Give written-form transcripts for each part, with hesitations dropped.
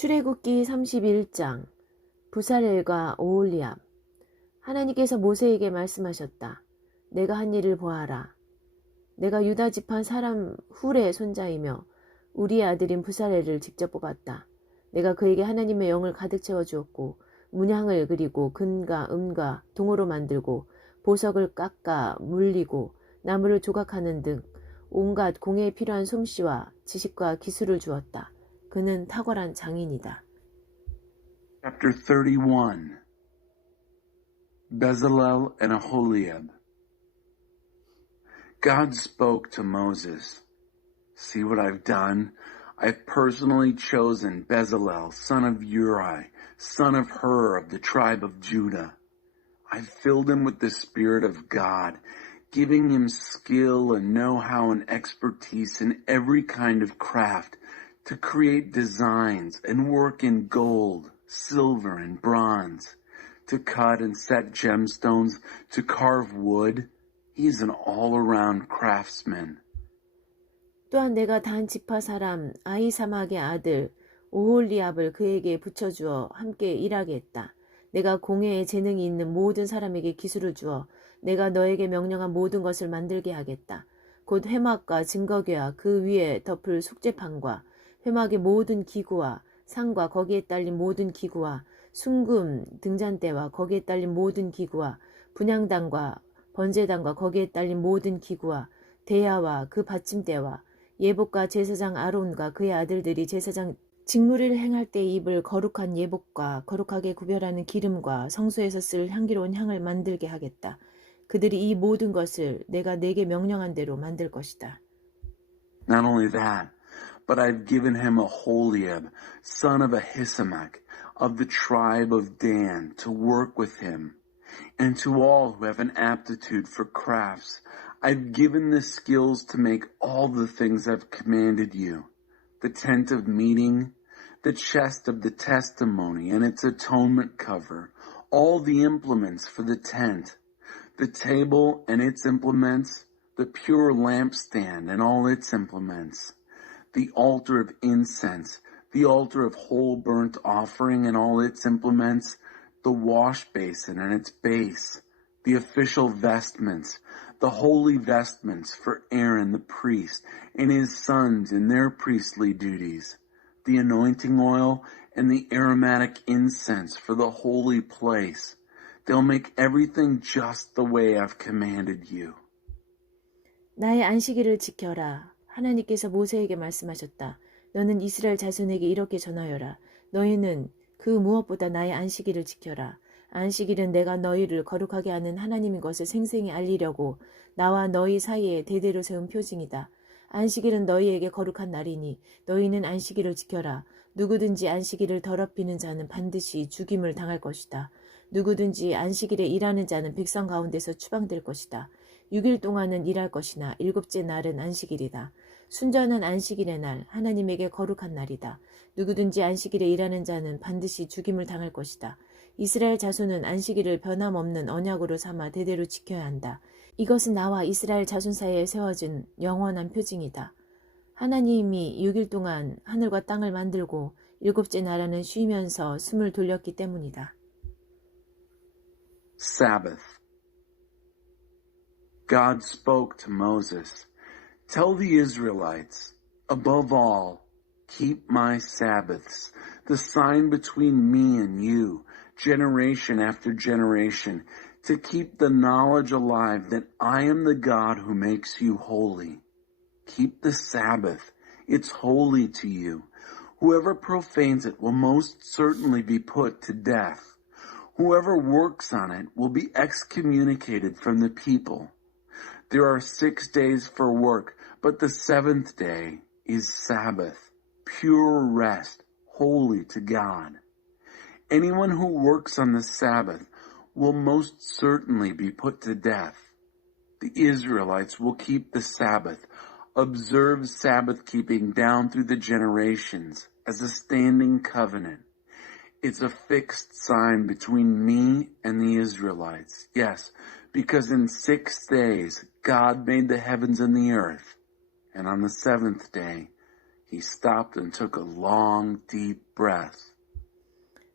출애굽기 31장 부살엘과 오홀리압. 하나님께서 모세에게 말씀하셨다. 내가 한 일을 보아라. 내가 유다 지파 사람 훌의 손자이며 우리의 아들인 부살엘을 직접 뽑았다. 내가 그에게 하나님의 영을 가득 채워주었고 문양을 그리고 금과 은과 동으로 만들고 보석을 깎아 물리고 나무를 조각하는 등 온갖 공예에 필요한 솜씨와 지식과 기술을 주었다. 그는 탁월한 장인이다. Chapter 31 Bezalel and Aholiab. God spoke to Moses, "See what I've done? I've personally chosen Bezalel, son of Uri, son of Hur of the tribe of Judah. I've filled him with the Spirit of God, giving him skill and know-how and expertise in every kind of craft, to create designs and work in gold, silver, and bronze, to cut and set gemstones, to carve wood. He's an all-around craftsman." 또한 내가 단 지파 사람 아히사막의 아들 오홀리압을 그에게 붙여주어 함께 일하게 했다. 내가 공예에 재능이 있는 모든 사람에게 기술을 주어 내가 너에게 명령한 모든 것을 만들게 하겠다. 곧 회막과 증거궤와 그 위에 덮을 속죄판과 회막의 모든 기구와 상과 거기에 딸린 모든 기구와 순금 등잔대와 거기에 딸린 모든 기구와 분향단과 번제단과 거기에 딸린 모든 기구와 대야와 그 받침대와 예복과 제사장 아론과 그의 아들들이 제사장 직무를 행할 때 입을 거룩한 예복과 거룩하게 구별하는 기름과 성소에서 쓸 향기로운 향을 만들게 하겠다. 그들이 이 모든 것을 내가 네게 명령한 대로 만들 것이다. Not only that, but I've given him Aholiab, son of Ahisamach, of the tribe of Dan, to work with him. And to all who have an aptitude for crafts, I've given the skills to make all the things I've commanded you: the tent of meeting, the chest of the testimony and its atonement cover, all the implements for the tent, the table and its implements, the pure lampstand and all its implements, the altar of incense, the altar of whole burnt offering and all its implements, the wash basin and its base, the official vestments, the holy vestments for Aaron the priest and his sons in their priestly duties, the anointing oil and the aromatic incense for the holy place. They'll make everything just the way I've commanded you. 나의 안식일을 지켜라. 하나님께서 모세에게 말씀하셨다. 너는 이스라엘 자손에게 이렇게 전하여라. 너희는 그 무엇보다 나의 안식일을 지켜라. 안식일은 내가 너희를 거룩하게 하는 하나님인 것을 생생히 알리려고 나와 너희 사이에 대대로 세운 표징이다. 안식일은 너희에게 거룩한 날이니 너희는 안식일을 지켜라. 누구든지 안식일을 더럽히는 자는 반드시 죽임을 당할 것이다. 누구든지 안식일에 일하는 자는 백성 가운데서 추방될 것이다. 6일 동안은 일할 것이나 7째 날은 안식일이다. 순전한 안식일의 날, 하나님에게 거룩한 날이다. 누구든지 안식일에 일하는 자는 반드시 죽임을 당할 것이다. 이스라엘 자손은 안식일을 변함없는 언약으로 삼아 대대로 지켜야 한다. 이것은 나와 이스라엘 자손 사이에 세워진 영원한 표징이다. 하나님이 6일 동안 하늘과 땅을 만들고 7째 날에는 쉬면서 숨을 돌렸기 때문이다. Sabbath. God spoke to Moses, "Tell the Israelites, above all, keep my Sabbaths, the sign between me and you, generation after generation, to keep the knowledge alive that I am the God who makes you holy. Keep the Sabbath. It's holy to you. Whoever profanes it will most certainly be put to death. Whoever works on it will be excommunicated from the people. There are 6 days for work, but the 7th day is Sabbath, pure rest, holy to God. Anyone who works on the Sabbath will most certainly be put to death. The Israelites will keep the Sabbath, observe Sabbath keeping down through the generations as a standing covenant. It's a fixed sign between me and the Israelites. Yes, because in 6 days God made the heavens and the earth, and on the 7th day He stopped and took a long, deep breath.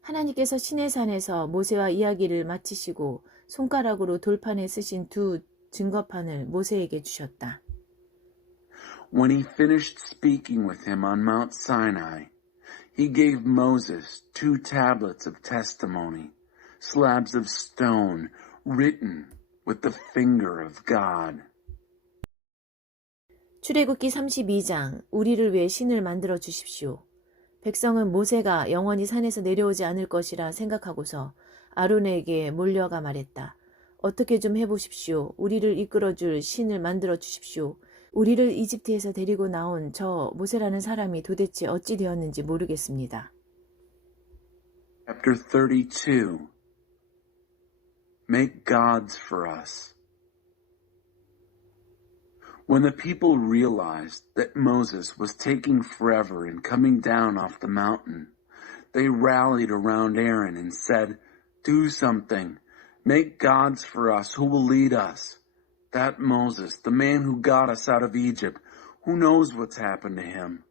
하나님께서 시내산에서 모세와 이야기를 마치시고 손가락으로 돌판에 쓰신 두 증거판을 모세에게 주셨다. When he finished speaking with him on Mount Sinai, he gave Moses 2 tablets of testimony, slabs of stone written with the finger of God. 출애굽기 32장 우리를 위해 신을 만들어 주십시오. 백성은 모세가 영원히 산에서 내려오지 않을 것이라 생각하고서 아론에게 몰려가 말했다. 어떻게 좀 해보십시오. 우리를 이끌어줄 신을 만들어 주십시오. 우리를 이집트에서 데리고 나온 저 모세라는 사람이 도대체 어찌 되었는지 모르겠습니다. Chapter 32. Make gods for us. When the people realized that Moses was taking forever in coming down off the mountain, they rallied around Aaron and said, "Do something. Make gods for us who will lead us. That Moses, the man who got us out of Egypt, who knows what's happened to him?"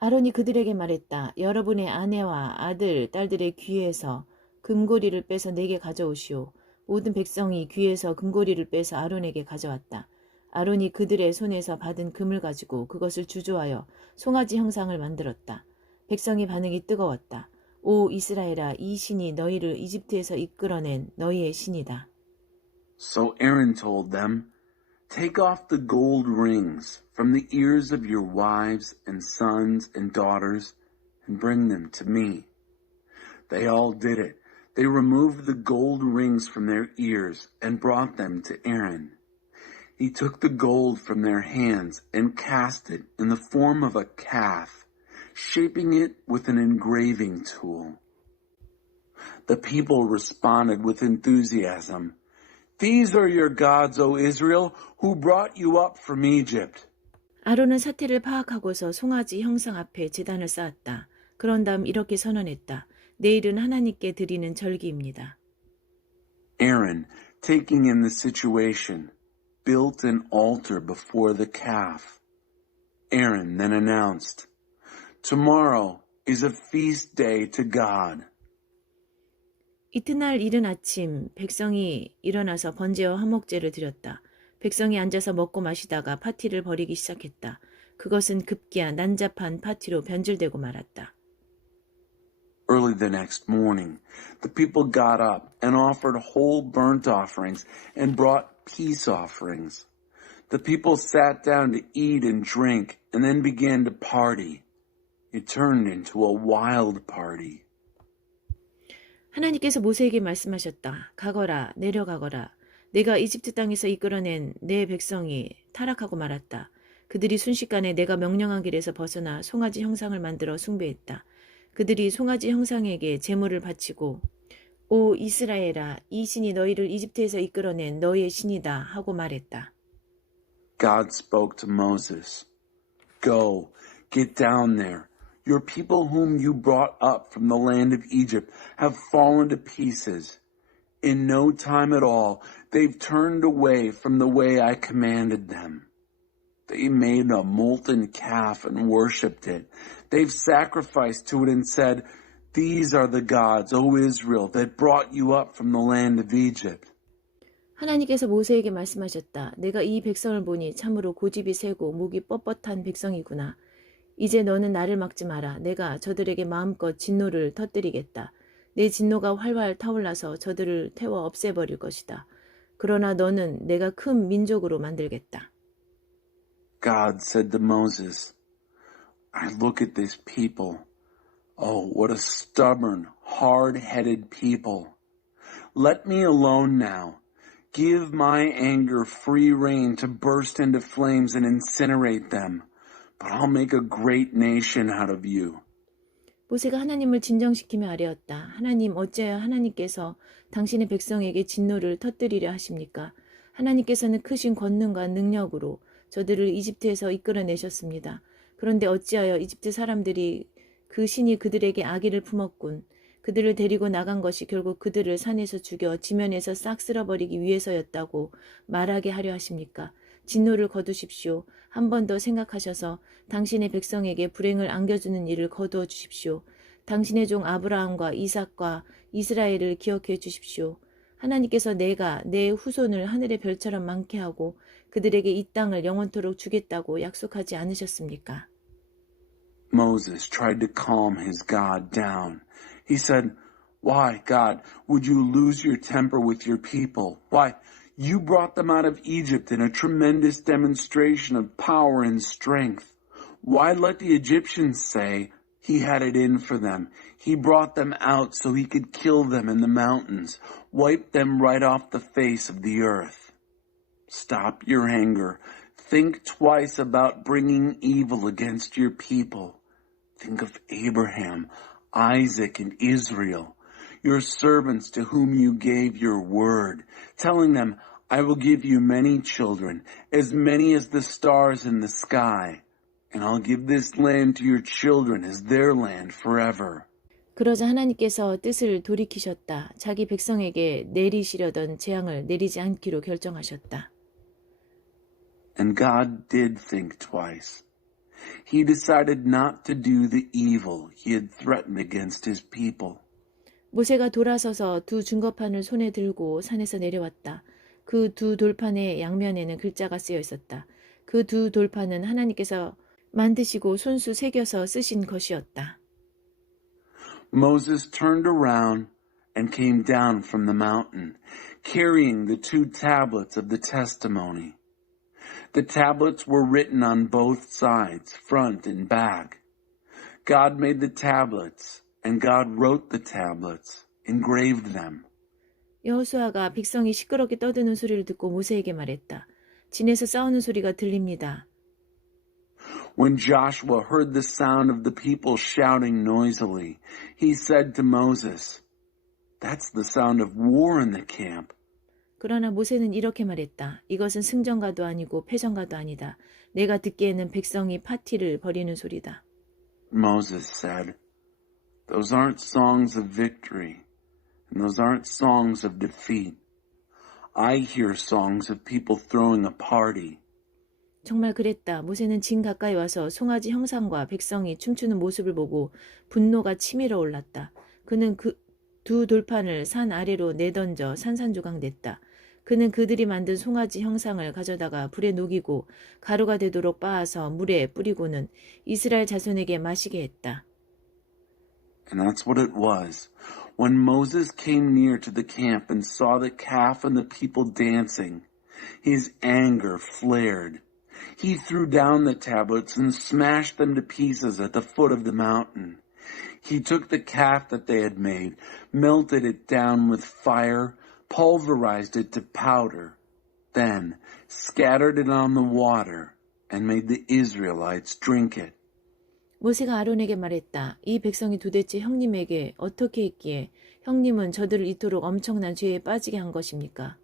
아론이 그들에게 말했다. 여러분의 아내와 아들, 딸들의 귀에서 금고리를 빼서 내게 가져오시오. 모든 백성이 귀에서 금고리를 빼서 아론에게 가져왔다. 아론이 그들의 손에서 받은 금을 가지고 그것을 주조하여 송아지 형상을 만들었다. 백성의 반응이 뜨거웠다. 오 이스라엘아, 이 신이 너희를 이집트에서 이끌어낸 너희의 신이다. So Aaron told them, "Take off the gold rings from the ears of your wives and sons and daughters and bring them to me." They all did it. They removed the gold rings from their ears and brought them to Aaron. He took the gold from their hands and cast it in the form of a calf, shaping it with an engraving tool. The people responded with enthusiasm. "These are your gods, O Israel, who brought you up from Egypt." 아론은 사태를 파악하고서 송아지 형상 앞에 제단을 쌓았다. 그런 다음 이렇게 선언했다. 내일은 하나님께 드리는 절기입니다. Aaron, taking in the situation, built an altar before the calf. Aaron then announced, "Tomorrow is a feast day to God." 이튿날 이른 아침 백성이 일어나서 번제와 화목제를 드렸다. 백성이 앉아서 먹고 마시다가 파티를 벌이기 시작했다. 그것은 급기야 난잡한 파티로 변질되고 말았다. Early the next morning, the people got up and offered whole burnt offerings and brought peace offerings. The people sat down to eat and drink and then began to party. It turned into a wild party. 하나님께서 모세에게 말씀하셨다. 가거라, 내려가거라. 내가 이집트 땅에서 이끌어낸 내 백성이 타락하고 말았다. 그들이 순식간에 내가 명령한 길에서 벗어나 송아지 형상을 만들어 숭배했다. 그들이 송아지 형상에게 제물을 바치고 오 이스라엘아, 이 신이 너희를 이집트에서 이끌어낸 너희의 신이다 하고 말했다. God spoke to Moses, "Go, get down there. Your people whom you brought up from the land of Egypt have fallen to pieces. In no time at all, they've turned away from the way I commanded them. They made a molten calf and worshipped it. They've sacrificed to it and said, 'These are the gods, O Israel, that brought you up from the land of Egypt.'" 하나님께서 모세에게 말씀하셨다. 내가 이 백성을 보니 참으로 고집이 세고 목이 뻣뻣한 백성이구나. 이제 너는 나를 막지 마라. 내가 저들에게 마음껏 진노를 터뜨리겠다. 내 진노가 활활 타올라서 저들을 태워 없애버릴 것이다. 그러나 너는 내가 큰 민족으로 만들겠다. God said to Moses, "I look at this people. Oh, what a stubborn, hard-headed people. Let me alone now. Give my anger free rein to burst into flames and incinerate them. But I'll make a great nation out of you." 모세가 하나님을 진정시키며 아뢰었다. 하나님, 어째야 하나님께서 당신의 백성에게 진노를 터뜨리려 하십니까? 하나님께서는 크신 권능과 능력으로 저들을 이집트에서 이끌어내셨습니다. 그런데 어찌하여 이집트 사람들이 그 신이 그들에게 악의를 품었군. 그들을 데리고 나간 것이 결국 그들을 산에서 죽여 지면에서 싹 쓸어버리기 위해서였다고 말하게 하려 하십니까? 진노를 거두십시오. 한 번 더 생각하셔서 당신의 백성에게 불행을 안겨주는 일을 거두어 주십시오. 당신의 종 아브라함과 이삭과 이스라엘을 기억해 주십시오. 하나님께서 내가 내 후손을 하늘의 별처럼 많게 하고 그들에게 이 땅을 영원토록 주겠다고 약속하지 않으셨습니까? Moses tried to calm his God down. He said, "Why, God, would you lose your temper with your people? Why, you brought them out of Egypt in a tremendous demonstration of power and strength. Why let the Egyptians say he had it in for them? He brought them out so he could kill them in the mountains, wipe them right off the face of the earth. Stop your anger. Think twice about bringing evil against your people. Think of Abraham, Isaac, and Israel, your servants to whom you gave your word, telling them, I will give you many children, as many as the stars in the sky, and I'll give this land to your children as their land forever." 그러자 하나님께서 뜻을 돌이키셨다. 자기 백성에게 내리시려던 재앙을 내리지 않기로 결정하셨다. And God did think twice. He decided not to do the evil he had threatened against his people. 모세가 돌아서서 두 증거판을 손에 들고 산에서 내려왔다. 그 두 돌판의 양면에는 글자가 쓰여 있었다. 그 두 돌판은 하나님께서 만드시고 손수 새겨서 쓰신 것이었다. Moses turned around and came down from the mountain, carrying the 2 tablets of the testimony. The tablets were written on both sides, front and back. God made the tablets, and God wrote the tablets, engraved them. 여호수아가 백성이 시끄럽게 떠드는 소리를 듣고 모세에게 말했다. 진에서 싸우는 소리가 들립니다. When Joshua heard the sound of the people shouting noisily, he said to Moses, "That's the sound of war in the camp." 그러나 모세는 이렇게 말했다. 이것은 승전가도 아니고 패전가도 아니다. 내가 듣기에는 백성이 파티를 벌이는 소리다. Moses said, "Those aren't songs of victory, and those aren't songs of defeat. I hear songs of people throwing a party." 정말 그랬다. 모세는 진 가까이 와서 송아지 형상과 백성이 춤추는 모습을 보고 분노가 치밀어 올랐다. 그는 그 두 돌판을 산 아래로 내던져 산산조각 냈다. 그는 그들이 만든 송아지 형상을 가져다가 불에 녹이고 가루가 되도록 빻아서 물에 뿌리고는 이스라엘 자손에게 마시게 했다. And that's what it was. When Moses came near to the camp and saw the calf and the people dancing, his anger flared. He threw down the tablets and smashed them to pieces at the foot of the mountain. He took the calf that they had made, melted it down with fire, pulverized it to powder, then scattered it on the water and made the Israelites drink it. 모세가 아론에게 말했다. 이 백성이 도대체 형님에게 어떻게 했기에 형님은 저들을 이토록 엄청난 죄에 빠지게 한 것입니까?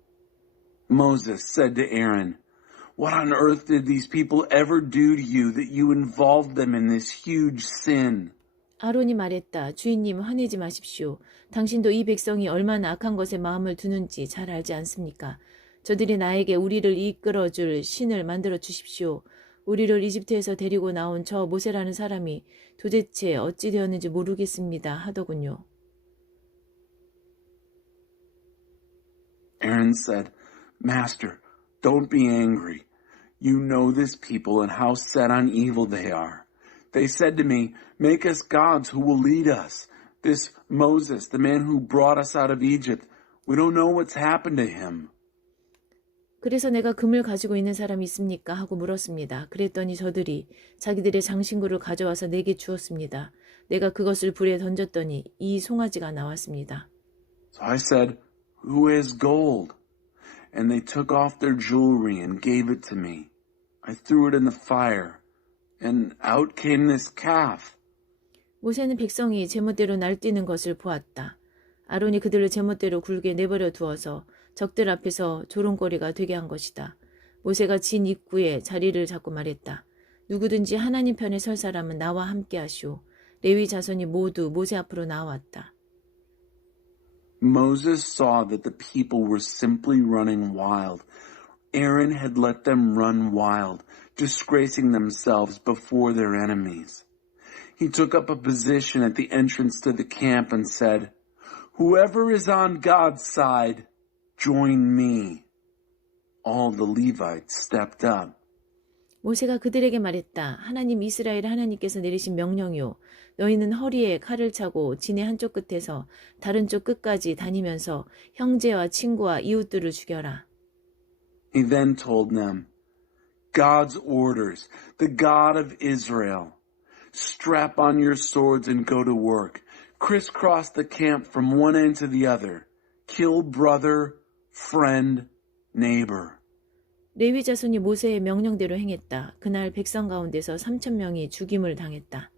Moses said to Aaron, "What on earth did these people ever do to you that you involved them in this huge sin?" 아론이 말했다. 주인님 화내지 마십시오. 당신도 이 백성이 얼마나 악한 것에 마음을 두는지 잘 알지 않습니까? 저들이 나에게 우리를 이끌어줄 신을 만들어 주십시오. 우리를 이집트에서 데리고 나온 저 모세라는 사람이 도대체 어찌 되었는지 모르겠습니다 하더군요. Aaron said, "Master, don't be angry. You know this people and how set on evil they are. They said to me, 'Make us gods who will lead us.' This Moses, the man who brought us out of Egypt, we don't know what's happened to him." 그래서 내가 금을 가지고 있는 사람이 있습니까? 하고 물었습니다. 그랬더니 저들이 자기들의 장신구를 가져와서 내게 주었습니다. 내가 그것을 불에 던졌더니 이 송아지가 나왔습니다. So I said, "Who has gold?" And they took off their jewelry and gave it to me. I threw it in the fire, and out came this calf. 모세는 백성이 제멋대로 날뛰는 것을 보았다. 아론이 그들을 제멋대로 굴게 내버려 두어서 적들 앞에서 조롱거리가 되게 한 것이다. 모세가 진 입구에 자리를 잡고 말했다. 누구든지 하나님 편에 설 사람은 나와 함께 하시오. 레위 자손이 모두 모세 앞으로 나왔다. Moses saw that the people were simply running wild. Aaron had let them run wild, disgracing themselves before their enemies. He took up a position at the entrance to the camp and said, "Whoever is on God's side, join me." All the Levites stepped up. 모세가 그들에게 말했다. 하나님 이스라엘 하나님께서 내리신 명령이요. 너희는 허리에 칼을 차고 진의 한쪽 끝에서 다른 쪽 끝까지 다니면서 형제와 친구와 이웃들을 죽여라. He then told them, "God's orders, the God of Israel. Strap on your swords and go to work. Crisscross the camp from one end to the other. Kill brother, friend, neighbor." 레위 자손이 모세의 명령대로 행했다. 그날 백성 가운데서 3,000명이 죽임을 당했다.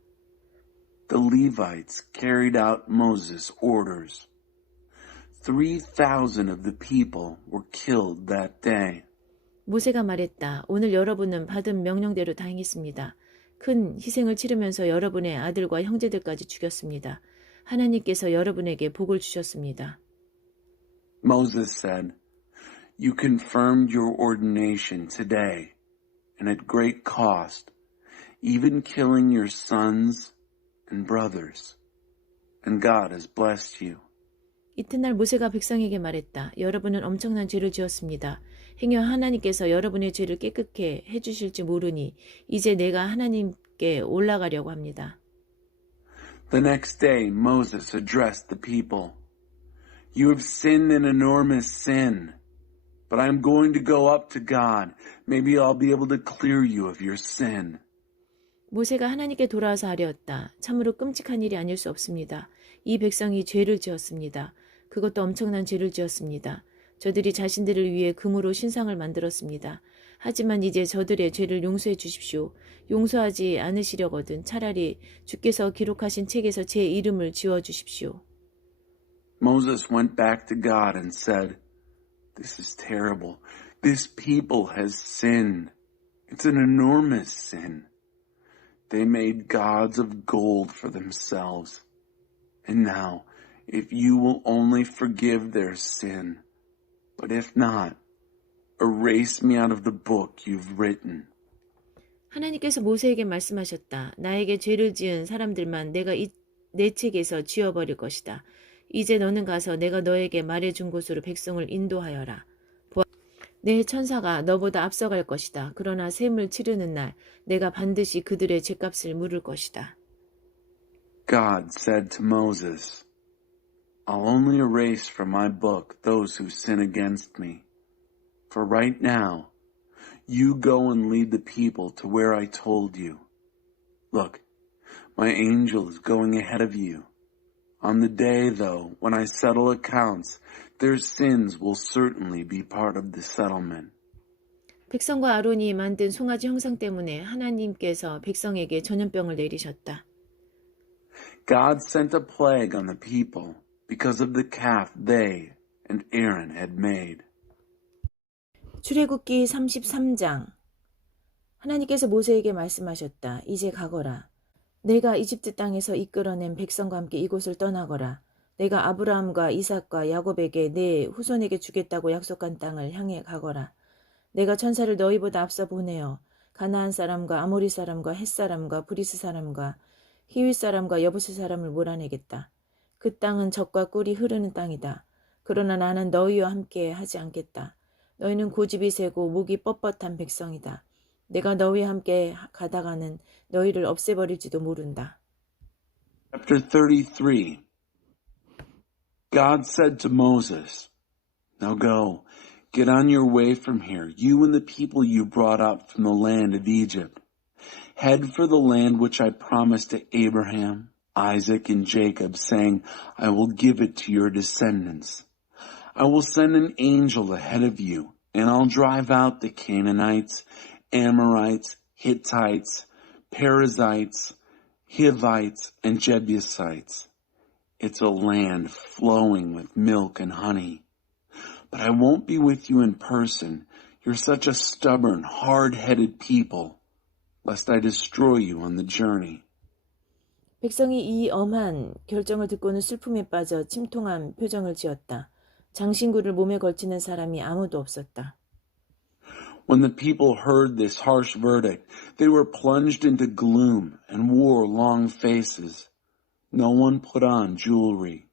The Levites carried out Moses' orders. 3,000 of the people were killed that day. 모세가 말했다. 오늘 여러분은 받은 명령대로 다 행했습니다. 큰 희생을 치르면서 여러분의 아들과 형제들까지 죽였습니다. 하나님께서 여러분에게 복을 주셨습니다. Moses said, "You confirmed your ordination today, and at great cost, even killing your sons and brothers. And God has blessed you." 이튿날 모세가 백성에게 말했다. 여러분은 엄청난 죄를 지었습니다. 행여 하나님께서 여러분의 죄를 깨끗게 해주실지 모르니 이제 내가 하나님께 올라가려고 합니다. The next day, Moses addressed the people. "You have sinned an enormous sin, but I am going to go up to God. Maybe I'll be able to clear you of your sin." 모세가 하나님께 돌아와서 아뢰었다. 참으로 끔찍한 일이 아닐 수 없습니다. 이 백성이 죄를 지었습니다. 그것도 엄청난 죄를 지었습니다. 저들이 자신들을 위해 금으로 신상을 만들었습니다. 하지만 이제 저들의 죄를 용서해 주십시오. 용서하지 않으시려거든 차라리 주께서 기록하신 책에서 제 이름을 지워 주십시오. Moses went back to God and said, "This is terrible. This people has sinned. It's an enormous sin. They made gods of gold for themselves. And now, if you will only forgive their sin, but if not, erase me out of the book you've written." 하나님께서 모세에게 말씀하셨다. 나에게 죄를 지은 사람들만 내가 내 책에서 지워버릴 것이다. 이제 너는 가서 내가 너에게 말해준 곳으로 백성을 인도하여라. 내 천사가 너보다 앞서갈 것이다. 그러나 셈을 치르는 날 내가 반드시 그들의 죄값을 물을 것이다. God said to Moses, "I'll only erase from my book those who sin against me. For right now, you go and lead the people to where I told you. Look, my angel is going ahead of you. On the day, though, when I settle accounts, their sins will certainly be part of the settlement." 백성과 아론이 만든 송아지 형상 때문에 하나님께서 백성에게 전염병을 내리셨다. God sent a plague on the people because of the calf they and Aaron had made. 출애굽기 33장. 하나님께서 모세에게 말씀하셨다. 이제 가거라. 내가 이집트 땅에서 이끌어낸 백성과 함께 이곳을 떠나거라. 내가 아브라함과 이삭과 야곱에게 내 후손에게 주겠다고 약속한 땅을 향해 가거라. 내가 천사를 너희보다 앞서 보내어 가나안 사람과 아모리 사람과 헷 사람과 브리스 사람과 히윗 사람과 여부스 사람을 몰아내겠다. 그 땅은 젖과 꿀이 흐르는 땅이다. 그러나 나는 너희와 함께 하지 않겠다. 너희는 고집이 세고 목이 뻣뻣한 백성이다. 내가 너희와 함께 가다가는 너희를 없애버릴지도 모른다. Chapter 33. God said to Moses, "Now go, get on your way from here, you and the people you brought up from the land of Egypt. Head for the land which I promised to Abraham, Isaac, and Jacob, saying, I will give it to your descendants. I will send an angel ahead of you, and I'll drive out the Canaanites, Amorites, Hittites, Perizzites, Hivites, and Jebusites. It's a land flowing with milk and honey. But I won't be with you in person. You're such a stubborn, hard-headed people, lest I destroy you on the journey." 백성이 이 엄한 결정을 듣고는 슬픔에 빠져 침통한 표정을 지었다. 장신구를 몸에 걸치는 사람이 아무도 없었다. When the people heard this harsh verdict, they were plunged into gloom and wore long faces. No one put on jewelry.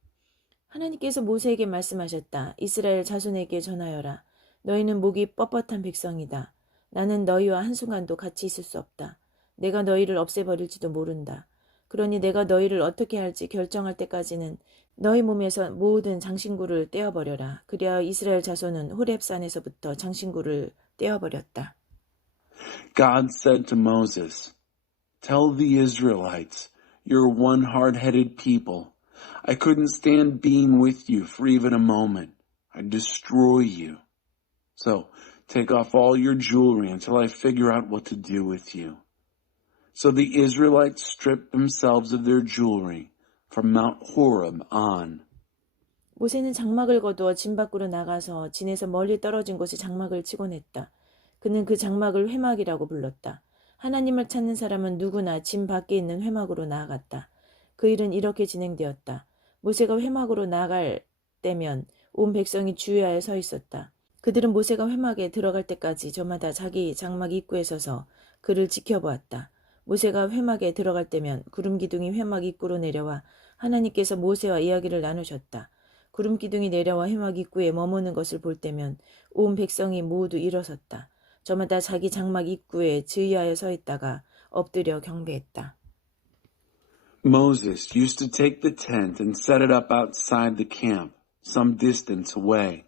하나님께서 모세에게 말씀하셨다. 이스라엘 자손에게 전하여라. 너희는 목이 뻣뻣한 백성이다. 나는 너희와 한순간도 같이 있을 수 없다. 내가 너희를 없애버릴지도 모른다. 그러니 내가 너희를 어떻게 할지 결정할 때까지는 너희 몸에서 모든 장신구를 떼어버려라. 그리하여 이스라엘 자손은 호렙산에서부터 장신구를 떼어버렸다. God said to Moses, "Tell the Israelites, you're one hard-headed people. I couldn't stand being with you for even a moment. I'd destroy you. So take off all your jewelry until I figure out what to do with you." So the Israelites stripped themselves of their jewelry from Mount Horeb on. 모세는 장막을 거두어 진 밖으로 나가서 진에서 멀리 떨어진 곳에 장막을 치곤 했다. 그는 그 장막을 회막이라고 불렀다. 하나님을 찾는 사람은 누구나 진 밖에 있는 회막으로 나아갔다. 그 일은 이렇게 진행되었다. 모세가 회막으로 나갈 때면 온 백성이 주위하에 서 있었다. 그들은 모세가 회막에 들어갈 때까지 저마다 자기 장막 입구에 서서 그를 지켜보았다. 모세가 회막에 들어갈 때면 구름기둥이 회막 입구로 내려와 하나님께서 모세와 이야기를 나누셨다. 구름기둥이 내려와 회막 입구에 머무는 것을 볼 때면 온 백성이 모두 일어섰다. 저마다 자기 장막 입구에 주의하여 서 있다가 엎드려 경배했다. Moses used to take the tent and set it up outside the camp, some distance away.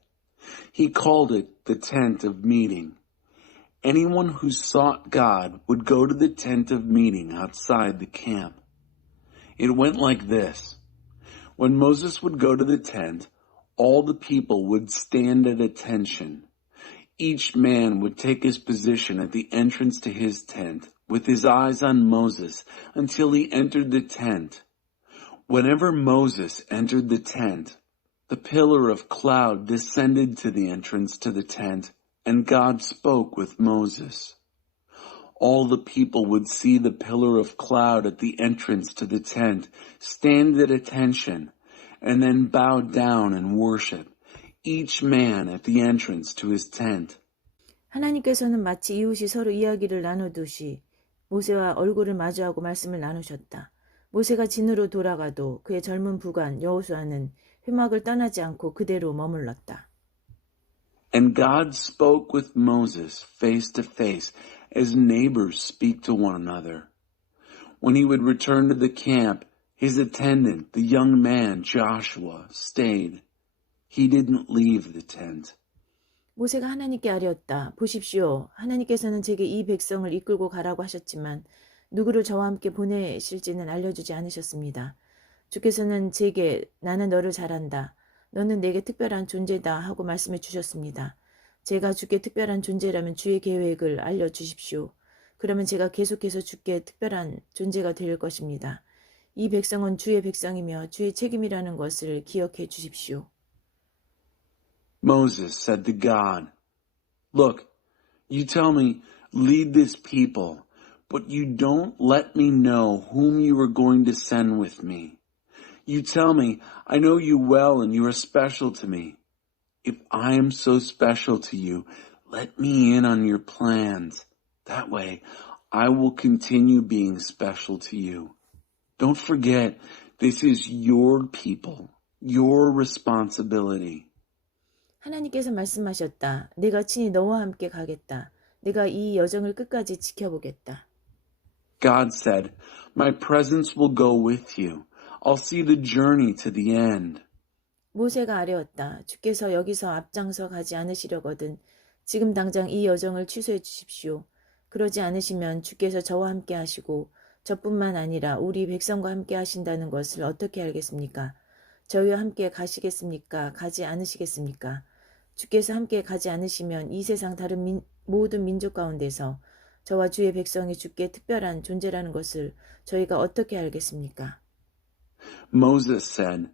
He called it the tent of meeting. Anyone who sought God would go to the tent of meeting outside the camp. It went like this. When Moses would go to the tent, all the people would stand at attention. Each man would take his position at the entrance to his tent, with his eyes on Moses, until he entered the tent. Whenever Moses entered the tent, the pillar of cloud descended to the entrance to the tent, and God spoke with Moses. All the people would see the pillar of cloud at the entrance to the tent, stand at attention, and then bow down and worship, each man at the entrance to his tent. 하나님께서는 마치 이웃이 서로 이야기를 나누듯이 모세와 얼굴을 마주하고 말씀을 나누셨다. 모세가 진으로 돌아가도 그의 젊은 부관 여호수아는 회막을 떠나지 않고 그대로 머물렀다. And God spoke with Moses face to face, as neighbors speak to one another. When he would return to the camp, his attendant, the young man Joshua, stayed. He didn't leave the tent. 모세가 하나님께 아뢰었다. 보십시오. 하나님께서는 제게 이 백성을 이끌고 가라고 하셨지만 누구를 저와 함께 보내실지는 알려주지 않으셨습니다. 주께서는 제게 나는 너를 잘 안다. 너는 내게 특별한 존재다 하고 말씀해 주셨습니다. 제가 주께 특별한 존재라면 주의 계획을 알려주십시오. 그러면 제가 계속해서 주께 특별한 존재가 될 것입니다. 이 백성은 주의 백성이며 주의 책임이라는 것을 기억해 주십시오. Moses said to God, "Look, you tell me, lead this people, but you don't let me know whom you are going to send with me. You tell me, I know you well and you are special to me. If I am so special to you, let me in on your plans. That way, I will continue being special to you. Don't forget, this is your people, your responsibility." 하나님께서 말씀하셨다. 내가 친히 너와 함께 가겠다. 내가 이 여정을 끝까지 지켜보겠다. God said, "My presence will go with you. I'll see the journey to the end." 모세가 아뢰었다. 주께서 여기서 앞장서 가지 않으시려거든 지금 당장 이 여정을 취소해 주십시오. 그러지 않으시면 주께서 저와 함께 하시고 저뿐만 아니라 우리 백성과 함께 하신다는 것을 어떻게 알겠습니까? 저희와 함께 가시겠습니까? 가지 않으시겠습니까? 주께서 함께 가지 않으시면 이 세상 다른 모든 민족 가운데서 저와 주의 백성이 주께 특별한 존재라는 것을 저희가 어떻게 알겠습니까? Moses said,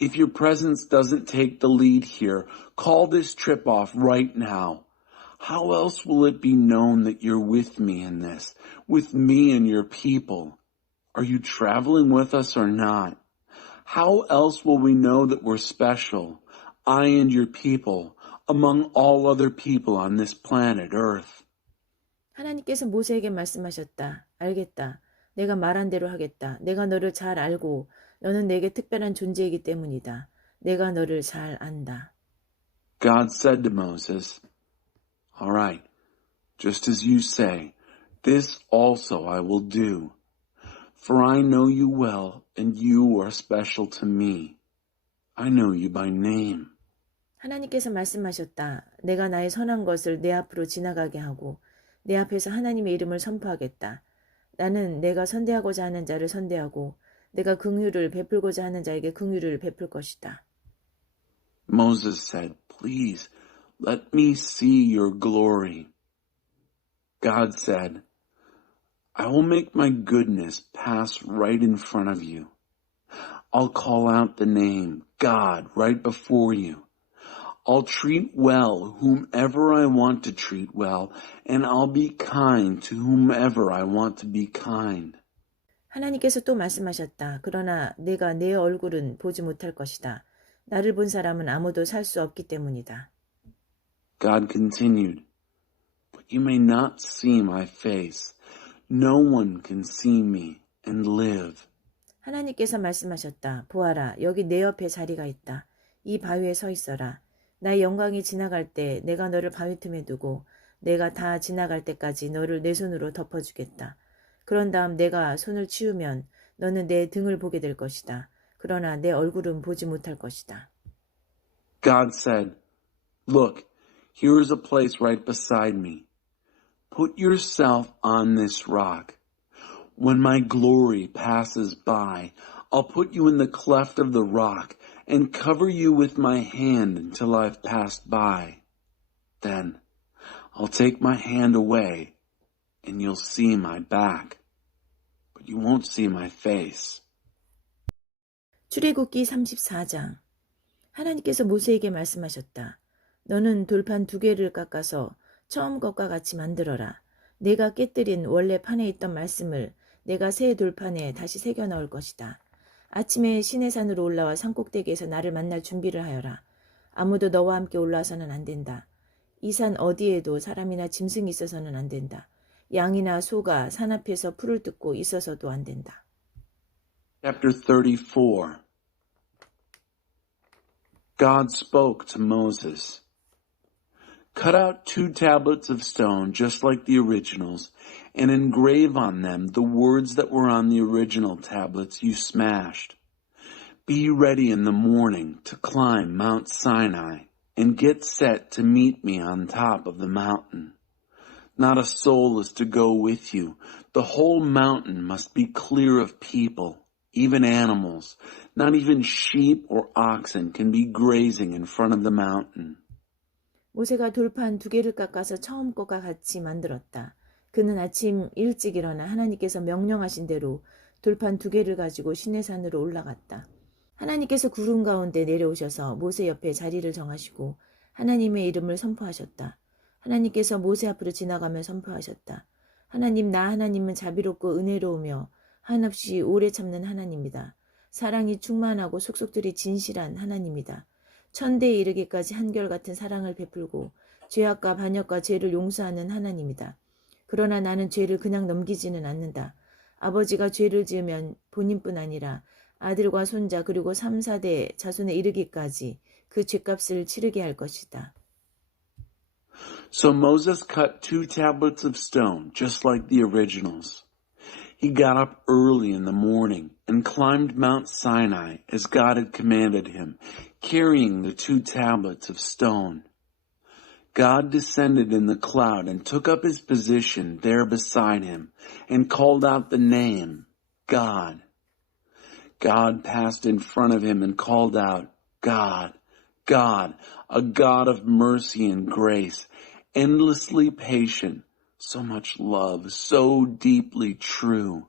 "If your presence doesn't take the lead here, call this trip off right now. How else will it be known that you're with me in this, with me and your people? Are you traveling with us or not? How else will we know that we're special, I and your people, among all other people on this planet Earth. 하나님께서 모세에게 말씀하셨다. 알겠다. 내가 말한 대로 하겠다. 내가 너를 잘 알고 너는 내게 특별한 존재이기 때문이다. 내가 너를 잘 안다. God said to Moses, "All right, just as you say, this also I will do. For I know you well, and you are special to me. I know you by name." 하나님께서 말씀하셨다. 내가 나의 선한 것을 내 앞으로 지나가게 하고 내 앞에서 하나님의 이름을 선포하겠다. 나는 내가 선대하고자 하는 자를 선대하고 내가 긍휼을 베풀고자 하는 자에게 긍휼을 베풀 것이다. Moses said, "Please, let me see your glory." God said, "I will make my goodness pass right in front of you. I'll call out the name God right before you. I'll treat well whomever I want to treat well, and I'll be kind to whomever I want to be kind." 하나님께서 또 말씀하셨다. 그러나 내가 내 얼굴은 보지 못할 것이다. 나를 본 사람은 아무도 살 수 없기 때문이다. God continued, "But you may not see my face. No one can see me and live." 하나님께서 말씀하셨다. 보아라, 여기 내 옆에 자리가 있다. 이 바위에 서 있어라. 나의 영광이 지나갈 때 내가 너를 바위 틈에 두고 내가 다 지나갈 때까지 너를 내 손으로 덮어주겠다. 그런 다음 내가 손을 치우면 너는 내 등을 보게 될 것이다. 그러나 내 얼굴은 보지 못할 것이다. God said, "Look, here is a place right beside me. Put yourself on this rock. When my glory passes by, I'll put you in the cleft of the rock and cover you with my hand until I've passed by. Then I'll take my hand away and you'll see my back, but you won't see my face." 출애굽기 34장. 하나님께서 모세에게 말씀하셨다. 너는 돌판 2개를 깎아서 처음 것과 같이 만들어라. 내가 깨뜨린 원래 판에 있던 말씀을 내가 새 돌판에 다시 새겨 넣을 것이다. 아침에 시내산으로 올라와 산꼭대기에서 나를 만날 준비를 하여라. 아무도 너와 함께 올라와서는 안 된다. 이 산 어디에도 사람이나 짐승이 있어서는 안 된다. 양이나 소가 산 앞에서 풀을 뜯고 있어서도 안 된다. Chapter 34. God spoke to Moses. "Cut out 2 tablets of stone just like the originals, and engrave on them the words that were on the original tablets you smashed. Be ready in the morning to climb Mount Sinai, and get set to meet me on top of the mountain. Not a soul is to go with you. The whole mountain must be clear of people, even animals. Not even sheep or oxen can be grazing in front of the mountain." 모세가 돌판 2개를 깎아서 처음 것과 같이 만들었다. 그는 아침 일찍 일어나 하나님께서 명령하신 대로 돌판 2개를 가지고 시내산으로 올라갔다. 하나님께서 구름 가운데 내려오셔서 모세 옆에 자리를 정하시고 하나님의 이름을 선포하셨다. 하나님께서 모세 앞으로 지나가며 선포하셨다. 하나님, 나 하나님은 자비롭고 은혜로우며 한없이 오래 참는 하나님이다. 사랑이 충만하고 속속들이 진실한 하나님이다. 천대에 이르기까지 한결같은 사랑을 베풀고 죄악과 반역과 죄를 용서하는 하나님이다. 그러나 나는 죄를 그냥 넘기지는 않는다. 아버지가 죄를 지으면 본인뿐 아니라 아들과 손자 그리고 3, 4대 자손에 이르기까지 그 죄값을 치르게 할 것이다. So Moses cut 2 tablets of stone, just like the originals. He got up early in the morning and climbed Mount Sinai as God had commanded him, carrying the 2 tablets of stone. God descended in the cloud and took up his position there beside him and called out the name, God. God passed in front of him and called out, God, God, a God of mercy and grace, endlessly patient, so much love, so deeply true,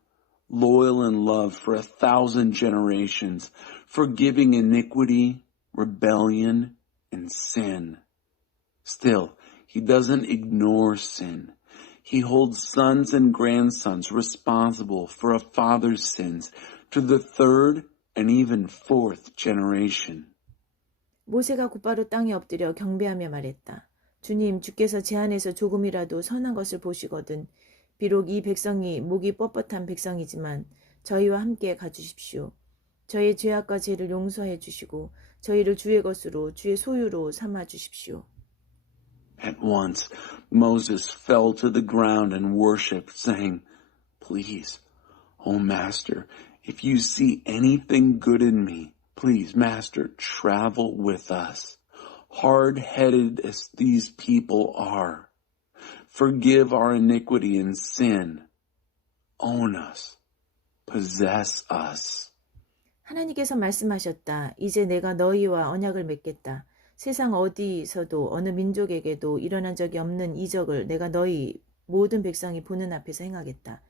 loyal in love for 1,000 generations, forgiving iniquity, rebellion, and sin. Still, he doesn't ignore sin. He holds sons and grandsons responsible for a father's sins to the 3rd and even 4th generation. 모세가 곧바로 땅에 엎드려 경배하며 말했다. 주님, 주께서 제 안에서 조금이라도 선한 것을 보시거든 비록 이 백성이 목이 뻣뻣한 백성이지만 저희와 함께 가주십시오. 저희 죄악과 죄를 용서해 주시고 저희를 주의 것으로 주의 소유로 삼아 주십시오. At once, Moses fell to the ground and worshipped, saying, Please, O Master, if you see anything good in me, please, Master, travel with us. Hard-headed as these people are, forgive our iniquity and sin. Own us. Possess us. 하나님께서 말씀하셨다. 이제 내가 너희와 언약을 맺겠다. 세상 어디서도 어느 민족에게도 일어난 적이 없는 이적을 내가 너희 모든 백성이 보는 앞에서 행하겠다.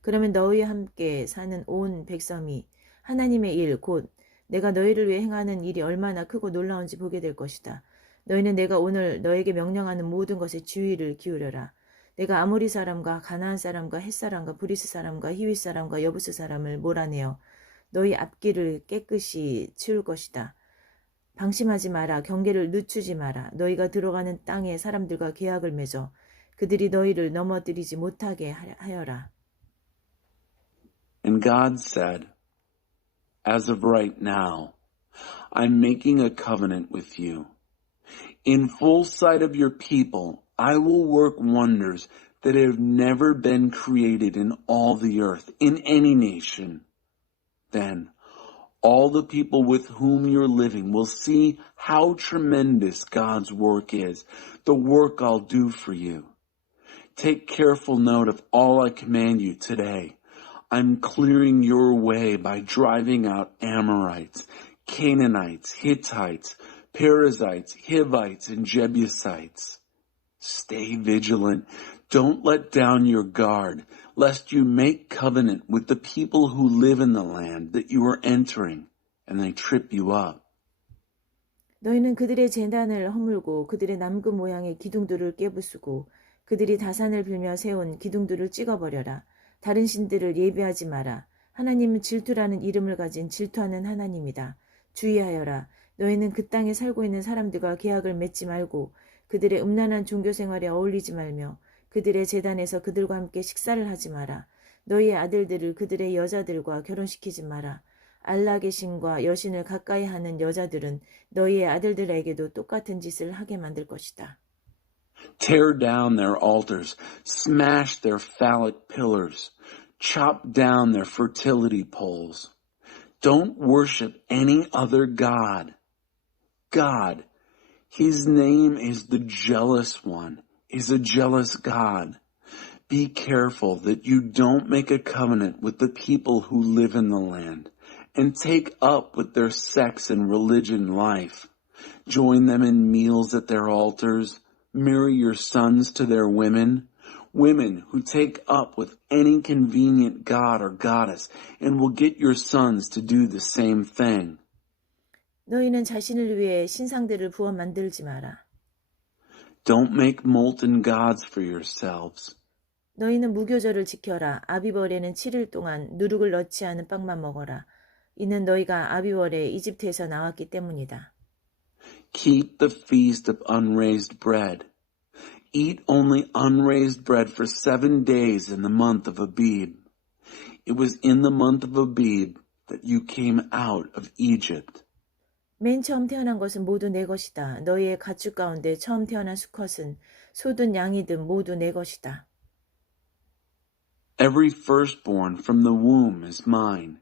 그러면 너희와 함께 사는 온 백성이 하나님의 일, 곧 내가 너희를 위해 행하는 일이 얼마나 크고 놀라운지 보게 될 것이다. 너희는 내가 오늘 너에게 명령하는 모든 것에 주의를 기울여라. 내가 아모리 사람과 가나안 사람과 헷 사람과 브리스 사람과 히윗 사람과 여부스 사람을 몰아내어 너희 앞길을 깨끗이 치울 것이다. 방심하지 마라. 경계를 늦추지 마라. 너희가 들어가는 땅에 사람들과 계약을 맺어 그들이 너희를 넘어뜨리지 못하게 하여라. And God said, As of right now, I'm making a covenant with you. In full sight of your people, I will work wonders that have never been created in all the earth, in any nation. Then all the people with whom you're living will see how tremendous God's work is, the work I'll do for you. Take careful note of all I command you today. I'm clearing your way by driving out Amorites, Canaanites, Hittites, Perizzites, Hivites, and Jebusites. Stay vigilant. Don't let down your guard, lest you make covenant with the people who live in the land that you are entering, and they trip you up. 너희는 그들의 제단을 허물고 그들의 남그 모양의 기둥들을 깨부수고 그들이 다산을 빌며 세운 기둥들을 찍어버려라. 다른 신들을 예비하지 마라. 하나님은 질투라는 이름을 가진 질투하는 하나님이다. 주의하여라. 너희는 그 땅에 살고 있는 사람들과 계약을 맺지 말고 그들의 음란한 종교 생활에 어울리지 말며 그들의 제단에서 그들과 함께 식사를 하지 마라. 너희의 아들들을 그들의 여자들과 결혼시키지 마라. 알락의 신과 여신을 가까이 하는 여자들은 너희의 아들들에게도 똑같은 짓을 하게 만들 것이다. Tear down their altars, smash their phallic pillars, chop down their fertility poles. Don't worship any other god. God, his name is the jealous one, is a jealous God. Be careful that you don't make a covenant with the people who live in the land and take up with their sex and religion life. Join them in meals at their altars. Marry your sons to their women. Women who take up with any convenient god or goddess and will get your sons to do the same thing. 너희는 자신을 위해 신상들을 부어 만들지 마라. Don't make molten gods for yourselves. 너희는 무교절을 지켜라. 아비벌에는 7일 동안 누룩을 넣지 않은 빵만 먹어라. 이는 너희가 아비월에 이집트에서 나왔기 때문이다. Keep the feast of unraised bread. Eat only unraised bread for 7 days in the month of Abib. It was in the month of Abib that you came out of Egypt. 맨 처음 태어난 것은 모두 내 것이다. 너희의 가축 가운데 처음 태어난 수컷은 소든 양이든 모두 내 것이다. Every firstborn from the womb is mine.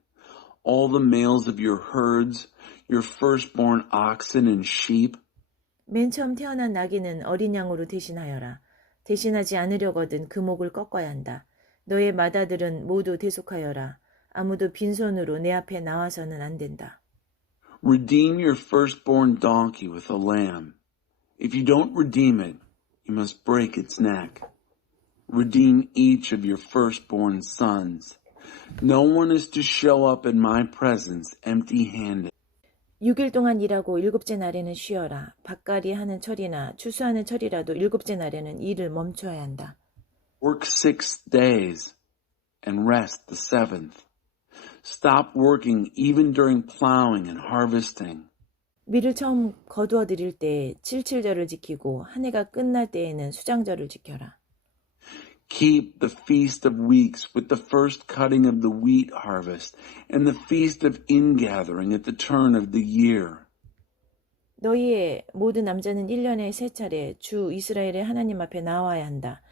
All the males of your herds, your firstborn oxen and sheep. 맨 처음 태어난 나귀는 어린 양으로 대신하여라. 대신하지 않으려거든 그 목을 꺾어야 한다. 너의 마다들은 모두 대속하여라. 아무도 빈손으로 내 앞에 나와서는 안 된다. Redeem your firstborn donkey with a lamb. If you don't redeem it, you must break its neck. Redeem each of your firstborn sons. No one is to show up in my presence empty-handed. 6일 동안 일하고 7째 날에는 쉬어라. 밭갈이 하는 철이나 추수하는 철이라도 7째 날에는 일을 멈춰야 한다. Work 6 days and rest the 7th. Stop working even during plowing and harvesting. 밀을 처음 거두어 들일 때 칠칠절을 지키고 한 해가 끝날 때에는 수장절을 지켜라. Keep the Feast of Weeks with the first cutting of the wheat harvest and the Feast of Ingathering at the turn of the year. 너희의 모든 남자는 1년에 세 차례 주 이스라엘의 하나님 앞에 나와야 한다.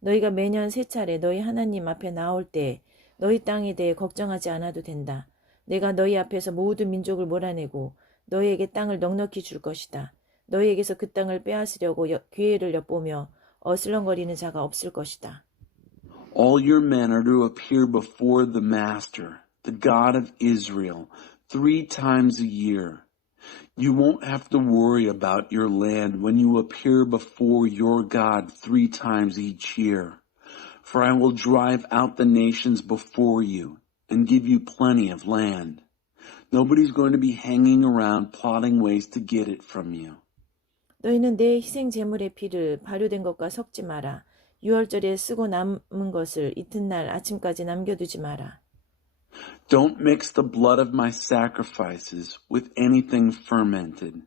너희가 매년 세 차례 너희 하나님 앞에 나올 때 너희 땅에 대해 걱정하지 않아도 된다. 내가 너희 앞에서 모든 민족을 몰아내고 너희에게 땅을 넉넉히 줄 것이다. 너희에게서 그 땅을 빼앗으려고 기회를 엿보며 어슬렁거리는 자가 없을 것이다. All your men are to appear before the Master, the God of Israel, 3 times a year. You won't have to worry about your land when you appear before your God 3 times each year. For I will drive out the nations before you and give you plenty of land. Nobody's going to be hanging around plotting ways to get it from you. 너희는 내 희생 제물의 피를 발효된 것과 섞지 마라. 유월절에 쓰고 남은 것을 이튿날 아침까지 남겨두지 마라. Don't mix the blood of my sacrifices with anything fermented.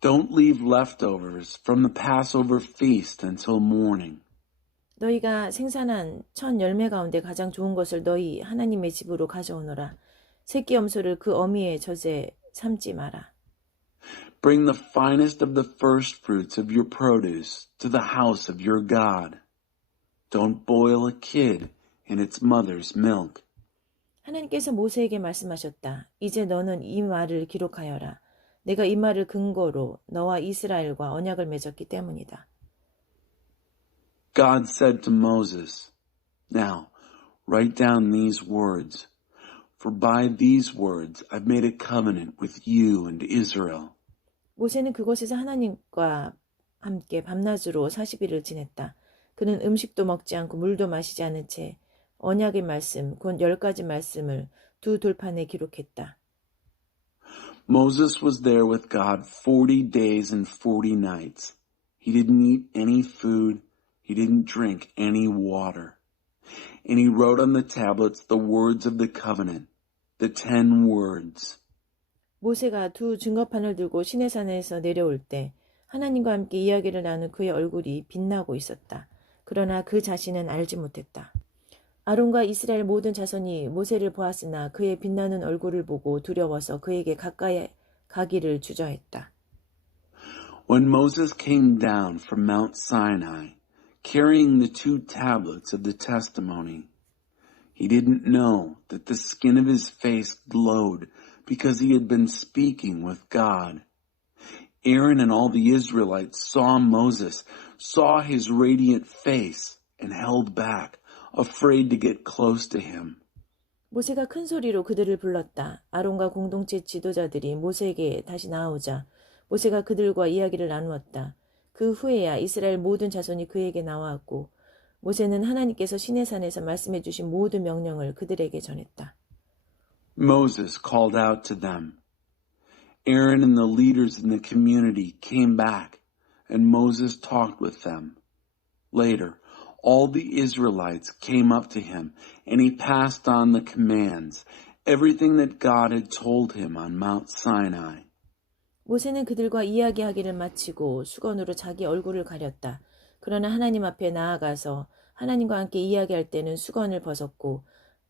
Don't leave leftovers from the Passover feast until morning. 너희가 생산한 천 열매 가운데 가장 좋은 것을 너희 하나님의 집으로 가져오너라. 새끼 염소를 그 어미의 젖에 삶지 마라. Bring the finest of the first fruits of your produce to the house of your God. Don't boil a kid in its mother's milk. 하나님께서 모세에게 말씀하셨다. 이제 너는 이 말을 기록하여라. 내가 이 말을 근거로 너와 이스라엘과 언약을 맺었기 때문이다. God said to Moses, Now, write down these words, for by these words I've made a covenant with you and Israel. 모세는 그곳에서 하나님과 함께 밤낮으로 40일을 지냈다. 그는 음식도 먹지 않고 물도 마시지 않은 채 언약의 말씀, 곧 10가지 말씀을 두 돌판에 기록했다. Moses was there with God 40 days and 40 nights. He didn't eat any food. He didn't drink any water. And he wrote on the tablets the words of the covenant, the 10 words. 모세가 두 증거판을 들고 시내산에서 내려올 때 하나님과 함께 이야기를 나눈 그의 얼굴이 빛나고 있었다. 그러나 그 자신은 알지 못했다. 아론과 이스라엘 모든 자손이 모세를 보았으나 그의 빛나는 얼굴을 보고 두려워서 그에게 가까이 가기를 주저했다. When Moses came down from Mount Sinai, carrying the 2 tablets of the testimony, he didn't know that the skin of his face glowed because he had been speaking with God. Aaron and all the Israelites saw Moses, saw his radiant face, and held back, afraid to get close to him. 모세가 큰 소리로 그들을 불렀다. 아론과 공동체 지도자들이 모세에게 다시 나아오자 모세가 그들과 이야기를 나누었다. 그 후에야 이스라엘 모든 자손이 그에게 나왔고 모세는 하나님께서 시내산에서 말씀해 주신 모든 명령을 그들에게 전했다. Moses called out to them. Aaron and the leaders in the community came back, and Moses talked with them. Later, all the Israelites came up to him, and he passed on the commands, everything that God had told him on Mount Sinai. 모세는 그들과 이야기하기를 마치고 수건으로 자기 얼굴을 가렸다. 그러나 하나님 앞에 나아가서 하나님과 함께 이야기할 때는 수건을 벗었고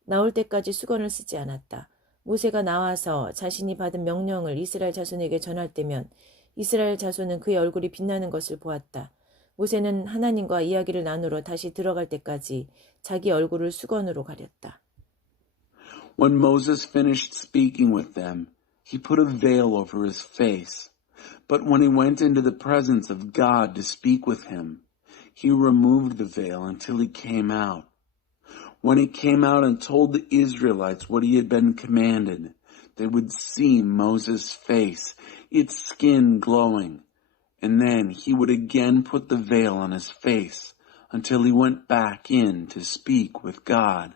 나올 때까지 수건을 쓰지 않았다. 모세가 나와서 자신이 받은 명령을 이스라엘 자손에게 전할 때면 이스라엘 자손은 그의 얼굴이 빛나는 것을 보았다. 모세는 하나님과 이야기를 나누러 다시 들어갈 때까지 자기 얼굴을 수건으로 가렸다. When Moses finished speaking with them, he put a veil over his face. But when he went into the presence of God to speak with him, he removed the veil until he came out. When he came out and told the Israelites what he had been commanded, they would see Moses' face, its skin glowing, and then he would again put the veil on his face until he went back in to speak with God.